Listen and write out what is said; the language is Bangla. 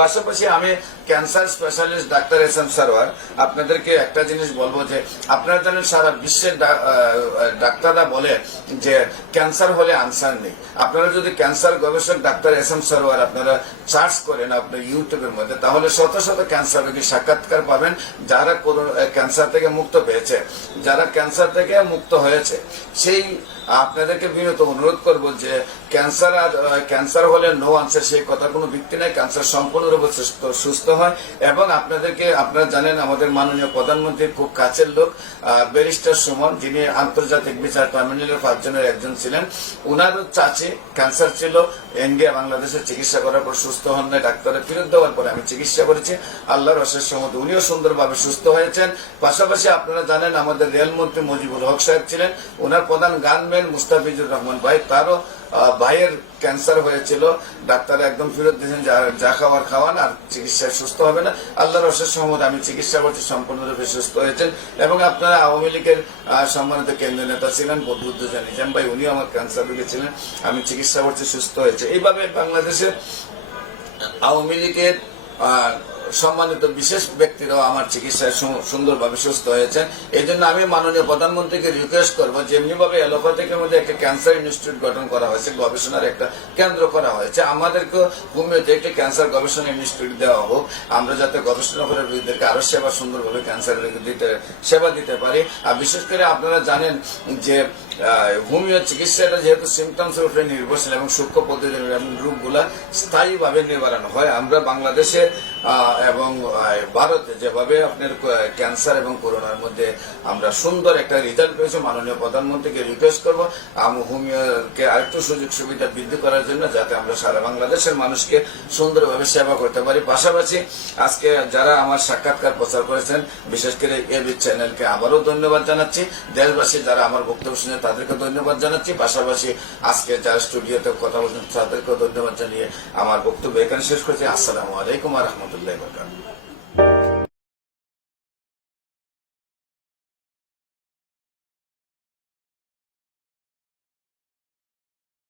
পাশাপাশি আমি cancer specialist doctor S M Sarwar আপনাদেরকে একটা জিনিস বলবো যে আপনারা জানেন সারা বিশ্বের ডাক্তাররা বলে যে ক্যান্সার হলে আনসার নেই। আপনারা যদি ক্যান্সার গবেষক ডাক্তার এস এম সারওয়ার আপনারা সার্চ করেন আপনার ইউটিউবের মধ্যে, তাহলে শত শত ক্যান্সার রোগী সাক্ষাৎকার পাবেন যারা ক্যান্সার থেকে মুক্ত পেয়েছে, যারা ক্যান্সার থেকে মুক্ত হয়েছে। সেই আপনাদেরকে বিনীত অনুরোধ করব যে ক্যান্সার হলে নো আনসার সেই কথা কোনো ভিত্তি নাই। ক্যান্সার সম্পূর্ণরূপে সুস্থ হয়। এবং আপনারা জানেন আমাদের মাননীয় প্রধানমন্ত্রীর খুব কাছের লোক ব্যারিস্টার সুমন, যিনি আন্তর্জাতিক বিচার ট্রাইব্যুনালের 5 জনের একজন ছিলেন, উনার চাচি ক্যান্সার ছিল, ইন্ডিয়া বাংলাদেশে চিকিৎসা করার পর সুস্থ হন নাই, ডাক্তারের ফেরত দেওয়ার পরে আমি চিকিৎসা করেছি, আল্লাহর অশেষ রহমতে উনিও সুন্দরভাবে সুস্থ হয়েছেন। পাশাপাশি আপনারা জানেন আমাদের রেলমন্ত্রী মুজিবুল হক সাহেব ছিলেন, ওনার প্রধান গানম্যান মুস্তাফিজুর রহমান ভাই, তারও ভাইয়ের ক্যান্সার হয়েছিল, ডাক্তার একদম ফেরত দিয়েছেন যা খাওয়ার খাওয়ান, আর চিকিৎসায় সুস্থ হবে না। আল্লাহর অশেষ রহমতে আমি চিকিৎসা করছি, সম্পূর্ণরূপে সুস্থ হয়েছেন। এবং আপনারা আওয়ামী লীগের সম্মানিত কেন্দ্রীয় নেতা ছিলেন বদরুদ্দোজা নিজাম ভাই, উনিও আমার ক্যান্সার রোগী ছিলেন, আমি চিকিৎসা করছি, সুস্থ হয়েছে। এইভাবে বাংলাদেশের আওয়ামী লীগের সম্মানিত বিশেষ ব্যক্তিরাও আমার চিকিৎসায় সুন্দরভাবে সুস্থ হয়েছেন। এই জন্য আমি মাননীয় প্রধানমন্ত্রীকে রিকোয়েস্ট করবো যে এমনিভাবে এলোপ্যাথিকের মধ্যে একটা ক্যান্সার ইনস্টিটিউট গঠন করা হয়েছে, গবেষণার একটা কেন্দ্র করা হয়েছে, আমাদেরকে হোমিওতে একটা ক্যান্সার গবেষণা ইনস্টিটিউট দেওয়া হোক, আমরা যাতে গবেষণা করে রোগীদেরকে আরো সুন্দরভাবে ক্যান্সার সেবা দিতে পারি। আর বিশেষ করে আপনারা জানেন যে হোমিও চিকিৎসাটা যেহেতু সিমটমসের উপরে নির্ভরশীল এবং সূক্ষ্ম পদ্ধতির রোগগুলা স্থায়ীভাবে নিবারণ হয়। আমরা বাংলাদেশে এবং ভারতে যেভাবে আপনার ক্যান্সার এবং করোনার মধ্যে আমরা সুন্দর একটা রেজাল্ট পেয়েছি, মাননীয় প্রধানমন্ত্রীকে রিকোয়েস্ট করবো হোমিওকে আরেকটু সুযোগ সুবিধা বৃদ্ধি করার জন্য, যাতে আমরা সারা বাংলাদেশের মানুষকে সুন্দরভাবে সেবা করতে পারি। পাশাপাশি আজকে যারা আমার সাক্ষাৎকার প্রচার করেছেন, বিশেষ করে এবি চ্যানেলকে আবারও ধন্যবাদ জানাচ্ছি। দেশবাসী যারা আমার বক্তব্য শুনে তাদেরকে ধন্যবাদ জানাচ্ছি। পাশাপাশি আজকে যারা স্টুডিওতে কথা বলছেন তাদেরকেও ধন্যবাদ জানিয়ে আমার বক্তব্য এখানে শেষ করছি। আসসালামু আলাইকুম ওয়া রাহমাতুল্লাহি ওয়া বারাকাতুহু।